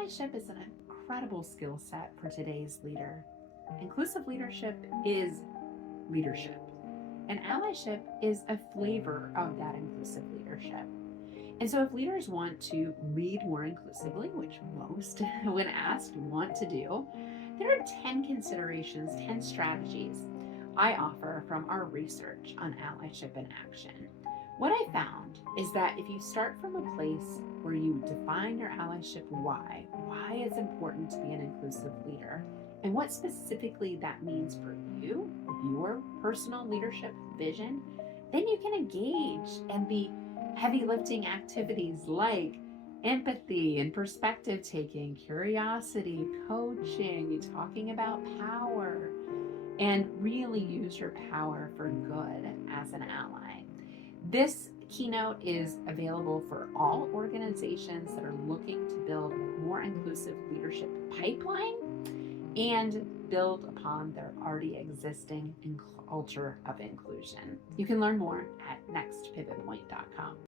Allyship is an incredible skill set for today's leader. Inclusive leadership is leadership, and allyship is a flavor of that inclusive leadership. And so if leaders want to lead more inclusively, which most, when asked, want to do, there are 10 considerations, 10 strategies I offer from our research on allyship in action. What I found is that if you start from a place where you define your allyship why it's important to be an inclusive leader, and what specifically that means for you, your personal leadership vision, then you can engage in the heavy lifting activities like empathy and perspective taking, curiosity, coaching, talking about power, and really use your power for good as an ally. This keynote is available for all organizations that are looking to build more inclusive leadership pipeline and build upon their already existing culture of inclusion. You can learn more at nextpivotpoint.com.